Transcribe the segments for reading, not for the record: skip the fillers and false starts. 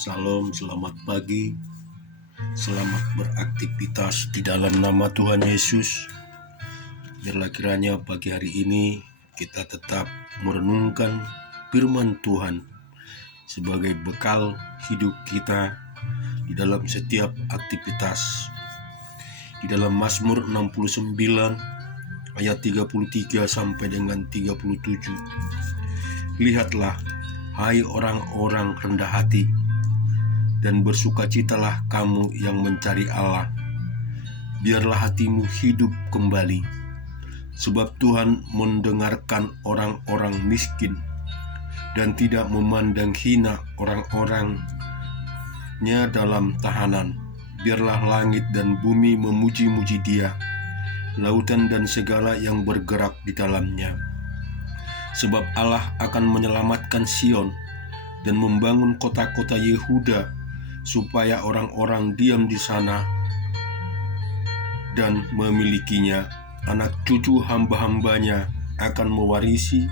Salam, selamat pagi, selamat beraktivitas di dalam nama Tuhan Yesus. Biarlah kiranya pagi hari ini kita tetap merenungkan firman Tuhan sebagai bekal hidup kita di dalam setiap aktivitas. Di dalam Mazmur 69 ayat 33 sampai dengan 37. Lihatlah, hai orang-orang rendah hati, dan bersukacitalah kamu yang mencari Allah. Biarlah hatimu hidup kembali, sebab Tuhan mendengarkan orang-orang miskin dan tidak memandang hina orang-orangnya dalam tahanan. Biarlah langit dan bumi memuji-muji Dia, lautan dan segala yang bergerak di dalamnya. Sebab Allah akan menyelamatkan Sion dan membangun kota-kota Yehuda, supaya orang-orang diam di sana dan memilikinya. Anak cucu hamba-hambanya akan mewarisi,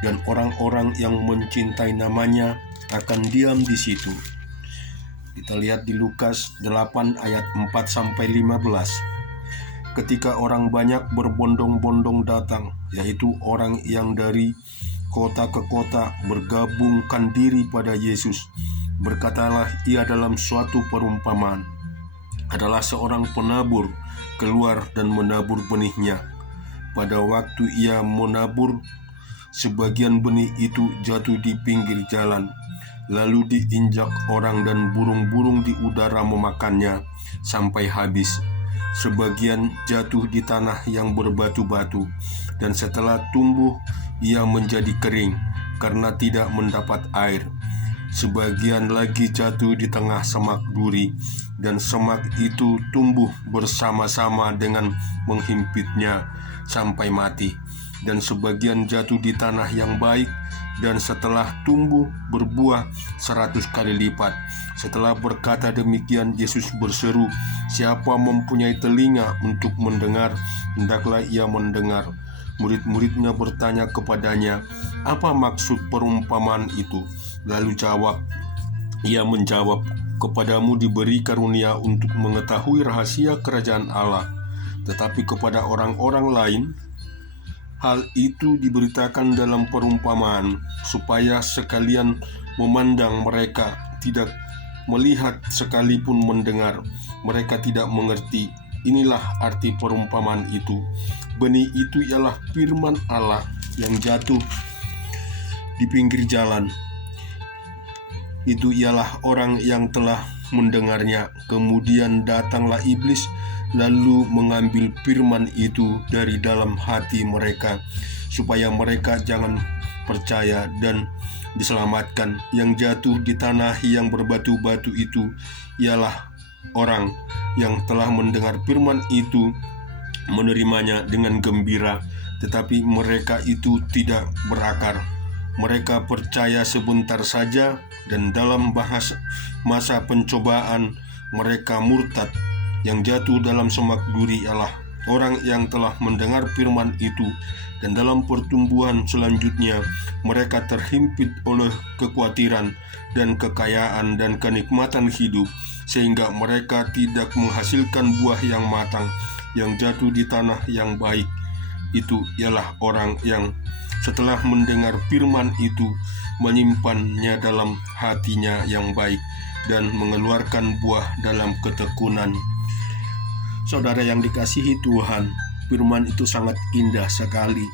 dan orang-orang yang mencintai namanya akan diam di situ. Kita lihat di Lukas 8 ayat 4-15. Ketika orang banyak berbondong-bondong datang, yaitu orang yang dari kota ke kota bergabungkan diri pada Yesus, berkatalah ia dalam suatu perumpamaan. Adalah seorang penabur keluar dan menabur benihnya. Pada waktu ia menabur, sebagian benih itu jatuh di pinggir jalan, lalu diinjak orang dan burung-burung di udara memakannya sampai habis. Sebagian jatuh di tanah yang berbatu-batu, dan setelah tumbuh ia menjadi kering karena tidak mendapat air. Sebagian lagi jatuh di tengah semak duri, dan semak itu tumbuh bersama-sama dengan menghimpitnya sampai mati. Dan sebagian jatuh di tanah yang baik, dan setelah tumbuh berbuah 100 kali lipat. Setelah berkata demikian, Yesus berseru, "Siapa mempunyai telinga untuk mendengar, hendaklah ia mendengar." Murid-muridnya bertanya kepadanya, "Apa maksud perumpamaan itu?" Lalu ia menjawab, "Kepadamu diberi karunia untuk mengetahui rahasia kerajaan Allah, tetapi kepada orang-orang lain hal itu diberitakan dalam perumpamaan, supaya sekalian memandang mereka tidak melihat, sekalipun mendengar mereka tidak mengerti." Inilah arti perumpamaan itu. Benih itu ialah firman Allah yang jatuh di pinggir jalan. Itu ialah orang yang telah mendengarnya. Kemudian datanglah iblis, lalu mengambil firman itu dari dalam hati mereka, supaya mereka jangan percaya dan diselamatkan. Yang jatuh di tanah yang berbatu-batu itu ialah orang yang telah mendengar firman itu, menerimanya dengan gembira, tetapi mereka itu tidak berakar. Mereka percaya sebentar saja, dan dalam masa pencobaan mereka murtad. Yang jatuh dalam semak duri ialah orang yang telah mendengar firman itu, dan dalam pertumbuhan selanjutnya mereka terhimpit oleh kekhawatiran dan kekayaan dan kenikmatan hidup, sehingga mereka tidak menghasilkan buah yang matang. Yang jatuh di tanah yang baik itu ialah orang yang setelah mendengar firman itu menyimpannya dalam hatinya yang baik dan mengeluarkan buah dalam ketekunan. Saudara yang dikasihi Tuhan, firman itu sangat indah sekali.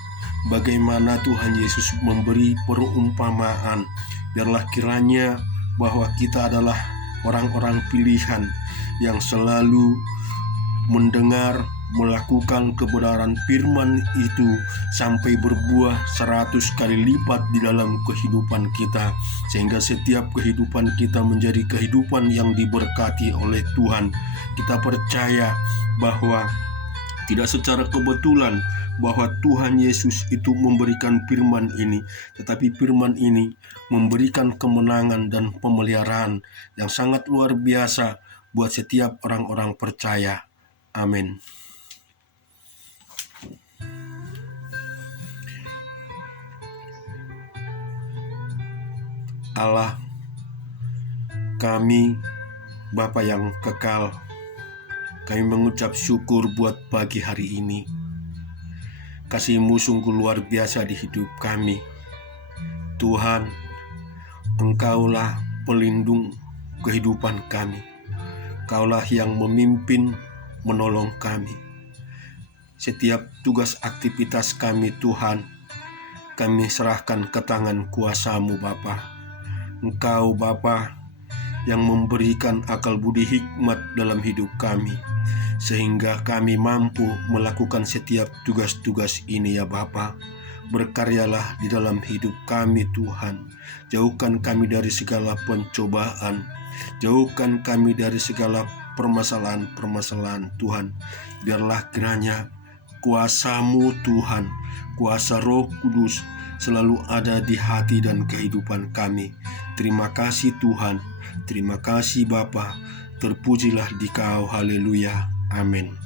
Bagaimana Tuhan Yesus memberi perumpamaan. Biarlah kiranya bahwa kita adalah orang-orang pilihan yang selalu mendengar, melakukan kebenaran firman itu sampai berbuah 100 kali lipat di dalam kehidupan kita, sehingga setiap kehidupan kita menjadi kehidupan yang diberkati oleh Tuhan. Kita percaya bahwa tidak secara kebetulan bahwa Tuhan Yesus itu memberikan firman ini, tetapi firman ini memberikan kemenangan dan pemeliharaan yang sangat luar biasa buat setiap orang-orang percaya. Amin. Allah Kami, Bapa yang kekal, kami mengucap syukur buat pagi hari ini. Kasih-Mu sungguh luar biasa di hidup kami. Tuhan, Engkaulah pelindung kehidupan kami. Kaulah yang memimpin, menolong kami. Setiap tugas aktivitas kami, Tuhan, kami serahkan ke tangan kuasa-Mu, Bapa. Engkau, Bapa, yang memberikan akal budi hikmat dalam hidup kami, sehingga kami mampu melakukan setiap tugas-tugas ini, ya Bapa. Berkaryalah di dalam hidup kami, Tuhan. Jauhkan kami dari segala pencobaan. Jauhkan kami dari segala permasalahan-permasalahan, Tuhan. Biarlah kiranya kuasa-Mu, Tuhan, kuasa Roh Kudus selalu ada di hati dan kehidupan kami. Terima kasih Tuhan, terima kasih Bapa, terpujilah Dikau, haleluya, amin.